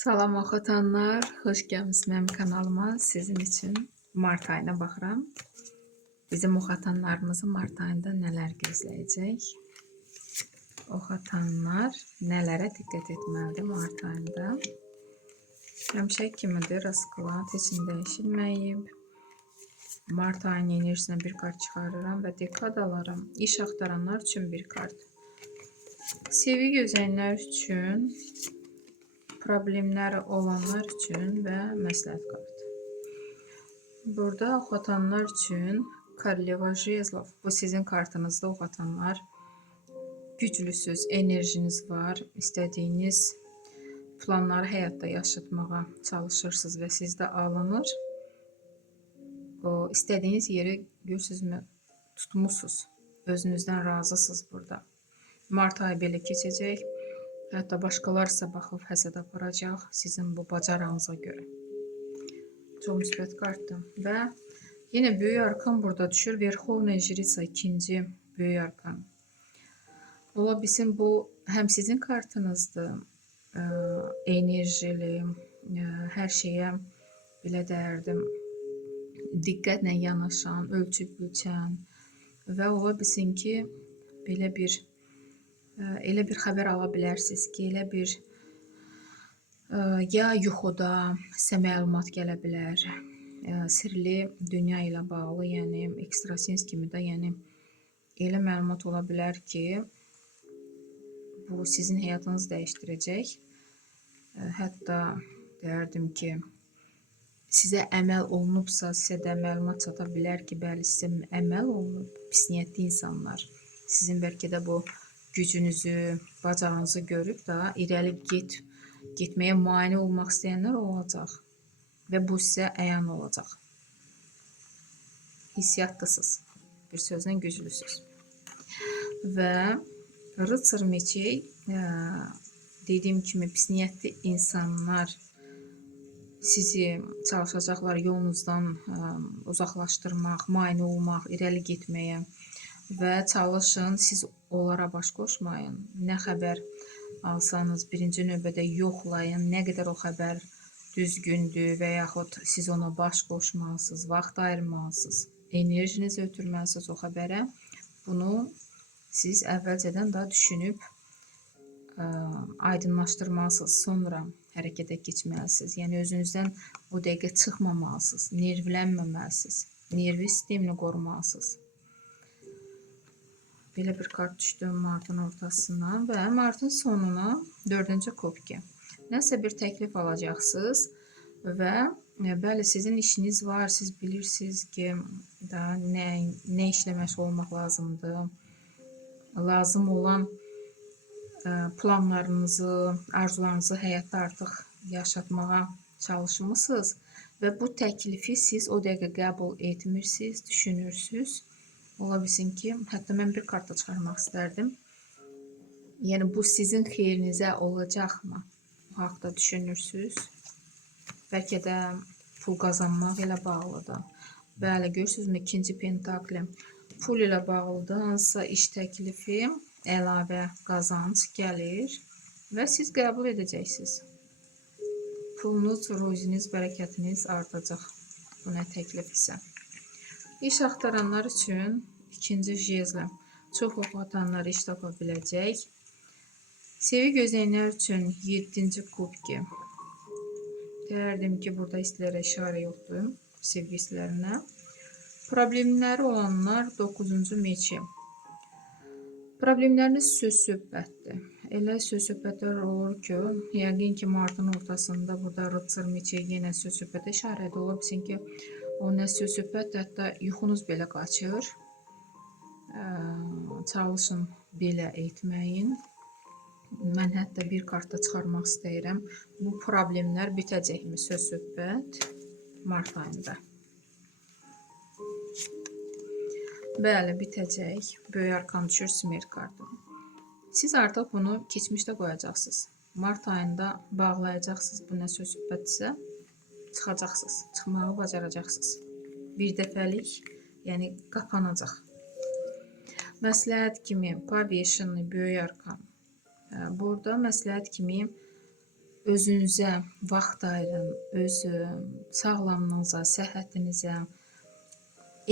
Salam oxatanlar, xoş gəlmisiniz mənim kanalıma. Sizin üçün Mart ayına baxıram. Bizim oxatanlarımızı Mart ayında nələr gözləyəcək? Oxatanlar nələrə diqqət etməlidir Mart ayında? Həmişə kimidir, rasklat heç nə dəyişilməyib. Mart ayının enerjisinə bir kart çıxarıram və dekadalarım, iş axtaranlar üçün bir kart. Sevgi gözləyənlər üçün, problemləri olanlar üçün və məsləhət kartı. Burada oxatanlar üçün Koroleva Jezlov. Bu sizin kartınızda oxatanlar. Güclüsüz, enerjiniz var, istədiyiniz planları həyatda yaşatmağa çalışırsınız və sizdə alınır. O istədiyiniz yeri görürsünüzmü tutmusunuz. Özünüzdən razısınız burada. Mart ayı belə keçəcək. Hətta başqalar sizə baxıb həsəd aparacaq sizin bu bacarığınıza görə. Çox müsbət kartdır. Və yenə böyük arkan burada düşür. Verxovna Jrica ikinci böyük arkan. Ola bilsin bu həm sizin kartınızdır, enerjili, hər şeyə belə deyərdim, diqqətlə yanaşan, ölçüb biçən və ola bilsin ki, belə bir xəbər ala bilərsiniz ki, elə bir ya yuxuda sizə məlumat gələ bilər, sirli dünya ilə bağlı, yəni ekstrasens kimi də, yəni elə məlumat ola bilər ki, bu sizin həyatınızı dəyişdirəcək. Hətta deyərdim ki, sizə əməl olunubsa, sizə də məlumat çata bilər ki, bəli, sizə əməl olunub, pis niyyətli insanlar. Sizin bəlkə də bu gücünüzü, bacarığınızı görüb da irəli getməyə mane olmaq istəyənlər olacaq və bu sizə əyan olacaq. Hissiyatdasınız, bir sözlə güclüsünüz. Və Rıtsır meçey, dediyim kimi pis niyyətli insanlar sizi çalışacaqlar yolunuzdan uzaqlaşdırmaq, mane olmaq, irəli getməyə və çalışın siz onlara baş qoşmayın. Nə xəbər alsanız birinci növbədə yoxlayın, nə qədər o xəbər düzgündür və yaxud siz ona baş qoşmalısınız, vaxt ayırmalısınız, enerjinizi ötürməlisiniz o xəbərə. Bunu siz əvvəlcədən daha düşünüb aydınlaşdırmalısınız, sonra hərəkətə keçməlisiniz. Yəni özünüzdən o dəqiqə çıxmamalısınız, nervlənməməlisiniz, nervi sistemini qorumalısınız. Belə bir kart düşdü martın ortasına və martın sonuna 4-cü kubki. Nəsə bir təklif alacaqsınız və bəli, sizin işiniz var, siz bilirsiniz ki, daha nə işlə məşğul olmaq lazımdır. Lazım olan planlarınızı, arzularınızı həyatda artıq yaşatmağa çalışmışsınız və bu təklifi siz o dəqiqə qəbul etmirsiniz, düşünürsünüz. Ola bilsin ki, hətta mən bir karta çıxarmaq istərdim. Yəni bu sizin xeyrinizə olacaqmı? Bu haqda düşünürsünüz. Bəlkə də pul qazanmaq ilə bağlıdır. Bəli, görürsünüzmü, ikinci pentakli. Pul ilə bağlıdır, hansısa iş təklifi, əlavə qazanc gəlir və siz qəbul edəcəksiniz. Pulunuz, ruziniz, bərəkətiniz artacaq. Bu nə təklifdirsə. İş axtaranlar üçün ikinci jezl. Çox oxatanlar iş tapa biləcək. Sevgi gözləyənlər üçün 7-ci kubki. Deyərdim ki, burada istlərə işarə yoxdur, sevgi istlərinə. Problemləri olanlar 9-cu meçi. Problemləriniz söz-söhbətdir. Elə söz-söhbətlər olur ki, yəqin ki, martın ortasında burada Rıtsır meçi yenə söz-söhbətə işarədə ola bilsin ki, o nə söz-söhbətdir, hətta yuxunuz belə qaçır. Çalışın belə etməyin. Mən hətta bir karta çıxarmaq istəyirəm. Bu problemlər bitəcəkmi söz-söhbət mart ayında? Bəli, bitəcək. Böyük arkan düşür, smert kartı. Siz artıq bunu keçmişdə qoyacaqsınız. Mart ayında bağlayacaqsınız bu nə söz-söhbətdirsə, çıxacaqsınız, çıxmağı bacaracaqsınız. Bir dəfəlik, yəni qapanacaq. Məsləhət kimi, Pavişinli, böyük arkan. Burada məsləhət kimi özünüzə vaxt ayırın, öz sağlamlığınıza, səhhətinizə,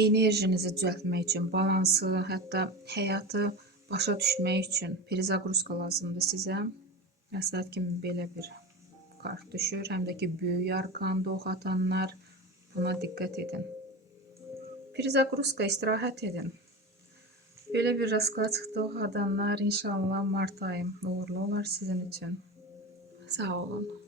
enerjinizi düzəltmək üçün, balansı, hətta həyatı başa düşmək üçün perizagruzka lazımdır sizə. Məsləhət kimi belə bir kart düşür. Həm də ki, böyük arkanı oxatanlar buna diqqət edin. Perizagruzka istirahət edin. Belə bir rasklad çıxdı oxadanlar. İnşallah mart ayı uğurlu olar sizin üçün. Sağ olun.